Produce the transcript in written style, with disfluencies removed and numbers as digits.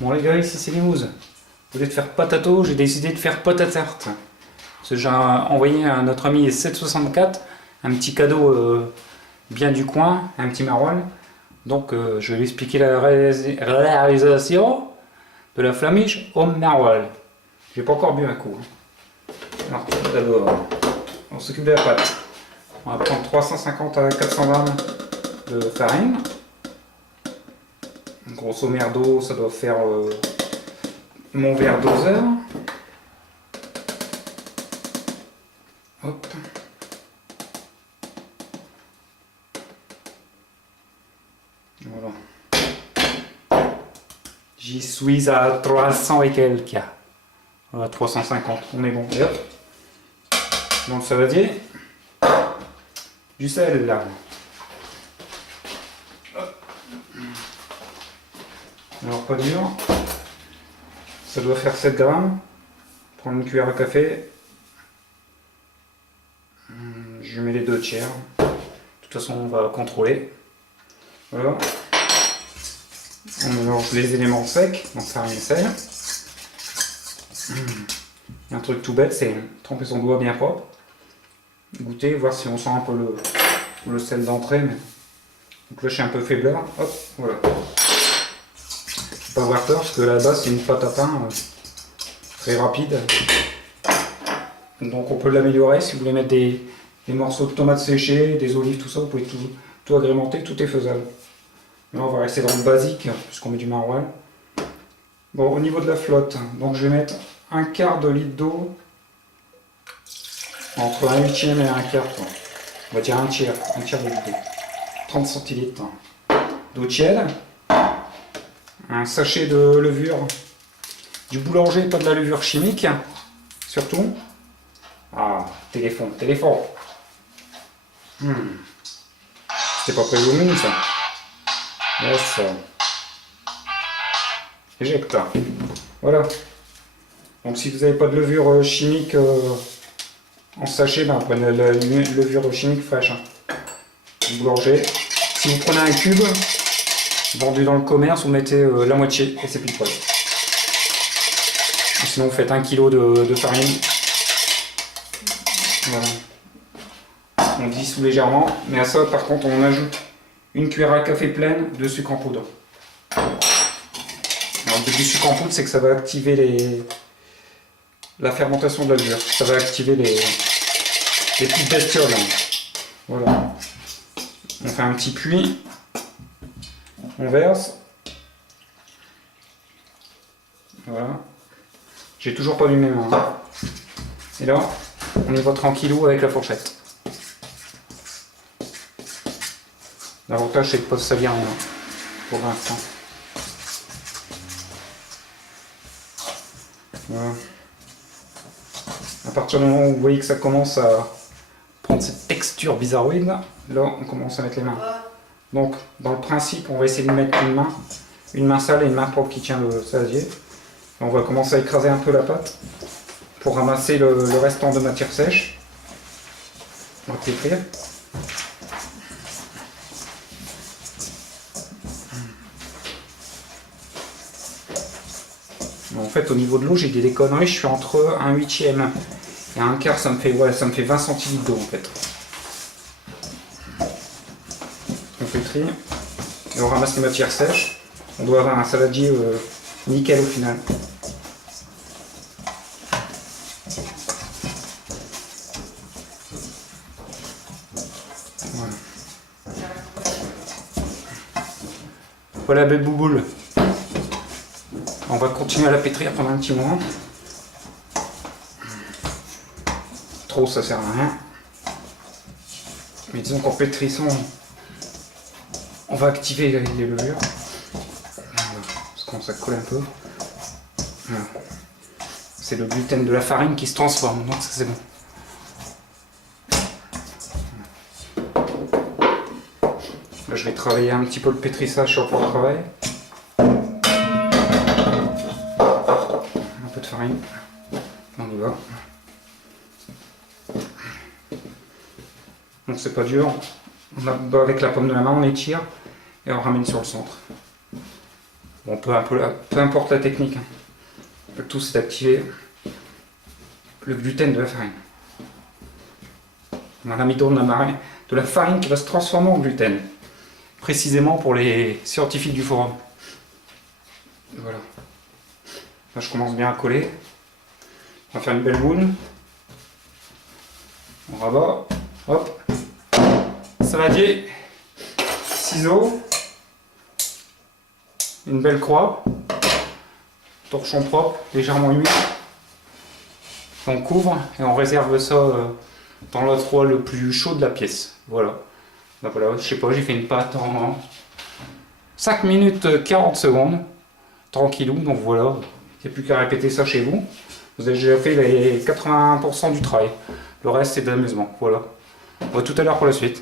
Bon les gars, ici c'est Limouse. Au lieu de faire patato, j'ai décidé de faire pâte à tarte. Parce que j'ai envoyé à notre ami 764 un petit cadeau bien du coin, un petit maroilles. Donc je vais lui expliquer la réalisation de la flamiche au maroilles. J'ai pas encore bu un coup. Alors d'abord, on s'occupe de la pâte. On va prendre 350 à 400 grammes de farine. Grosso merdo, ça doit faire mon verre doseur. Hop. Voilà. J'y suis à 300 et quelques. Voilà, 350, on est bon. Et hop. Dans le saladier, du sel là. Hop. Alors pas dur. Ça doit faire 7 grammes. Prendre une cuillère à café. Je mets les 2 tiers. De toute façon, on va contrôler. Voilà. On mélange les éléments secs, donc farine et sel. Un truc tout bête, c'est tremper son doigt bien propre. Goûter, voir si on sent un peu le sel d'entrée. Mais... donc là, je suis un peu faiblard. Hop, voilà. Faut pas avoir peur, parce que là-bas, c'est une pâte à pain très rapide. Donc on peut l'améliorer. Si vous voulez mettre des morceaux de tomates séchées, des olives, tout ça, vous pouvez tout agrémenter, tout est faisable. Là, on va rester dans le basique, puisqu'on met du maroilles. Bon, au niveau de la flotte, donc je vais mettre un quart de litre d'eau, entre un huitième et un quart, quoi. On va dire un tiers de litre d'eau. 30 centilitres d'eau tiède, un sachet de levure du boulanger, pas de la levure chimique, surtout. Ah, téléphone. C'était pas prévu au menu, ça. Yes. Éjecte. Voilà. Donc si vous n'avez pas de levure chimique en sachet, ben, prenez la levure chimique fraîche. Du boulanger. Si vous prenez un cube vendu dans le commerce, vous mettez la moitié et c'est pile poil. Sinon vous faites 1 kg de farine. Voilà. On dissout légèrement, mais à ça par contre on ajoute une cuillère à café pleine de sucre en poudre. Alors, le but du sucre en poudre, c'est que ça va activer la fermentation de la levure. Ça va activer les petites bestioles. Voilà. On fait un petit puits. On verse. Voilà. J'ai toujours pas mis mes mains. Et là, on y va tranquillou avec la fourchette. L'avantage, c'est de ne pas se salir rien pour l'instant. Voilà. À partir du moment où vous voyez que ça commence à prendre cette texture bizarroïde, là on commence à mettre les mains. Donc dans le principe, on va essayer de mettre une main sale et une main propre qui tient le saladier. On va commencer à écraser un peu la pâte pour ramasser le restant de matière sèche. On va pétrir. En fait, au niveau de l'eau, j'ai dit des conneries, je suis entre un huitième et un quart, ça me fait 20 centilitres d'eau en fait. On pétrit et on ramasse les matières sèches. On doit avoir un saladier nickel au final. Voilà. Voilà, belle bouboule. On va continuer à la pétrir pendant un petit moment. Trop, ça sert à rien. Mais disons qu'en pétrissant, on va activer les levures. Voilà, parce qu'on ça colle un peu. Voilà. C'est le gluten de la farine qui se transforme, donc ça c'est bon. Là, je vais travailler un petit peu le pétrissage sur le plan de travail. De farine, on y va. Donc c'est pas dur, avec la paume de la main on étire et on ramène sur le centre. Bon, peu importe la technique, hein. Le tout c'est d'activer le gluten de la farine. On a l'amidon de la farine qui va se transformer en gluten. Précisément pour les scientifiques du forum. Voilà. Là je commence bien à coller. On va faire une belle boule. On rabat. Hop. Saladier. Ciseaux. Une belle croix. Torchon propre, légèrement humide. On couvre et on réserve ça dans l'endroit le plus chaud de la pièce. Voilà. Donc voilà, je sais pas, j'ai fait une pâte en 5 minutes 40 secondes. Tranquillou, donc voilà. Il n'y a plus qu'à répéter ça chez vous. Vous avez déjà fait les 80% du travail. Le reste c'est de l'amusement. Voilà. On va tout à l'heure pour la suite.